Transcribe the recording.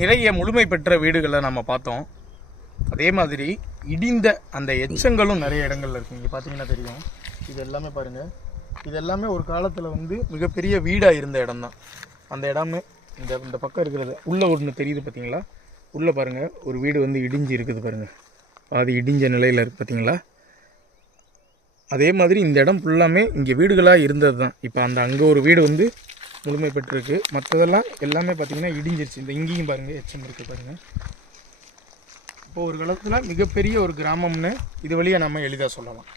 நிறைய முழுமை பெற்ற வீடுகளை நம்ம பார்த்தோம். அதே மாதிரி இடிந்த அந்த எச்சங்களும் நிறைய இடங்கள்ல இருக்குது. இங்கே பார்த்தீங்கன்னா தெரியும். இது எல்லாமே பாருங்கள், இது எல்லாமே ஒரு காலத்தில் வந்து மிகப்பெரிய வீடாக இருந்த இடம் தான். அந்த இடமே இந்த பக்கம் இருக்கிறது உள்ளே ஒன்று தெரியுது பார்த்தீங்களா? உள்ளே பாருங்கள், ஒரு வீடு வந்து இடிஞ்சு இருக்குது பாருங்கள், பாதி இடிஞ்ச நிலையில் இருக்குது பார்த்தீங்களா? அதே மாதிரி இந்த இடம் ஃபுல்லாமே இங்கே வீடுகளாக இருந்தது தான். இப்போ அங்கே ஒரு வீடு வந்து முழுமை பெற்றிருக்கு. மற்றதெல்லாம் எல்லாமே பார்த்திங்கன்னா இடிஞ்சிருச்சு. இந்த இங்கேயும் பாருங்கள் எச்சம் இருக்குது பாருங்கள். இப்போ ஒரு காலத்தில் மிகப்பெரிய ஒரு கிராமம்னு இது வழியாக நம்ம எளிதாக சொல்லலாம்.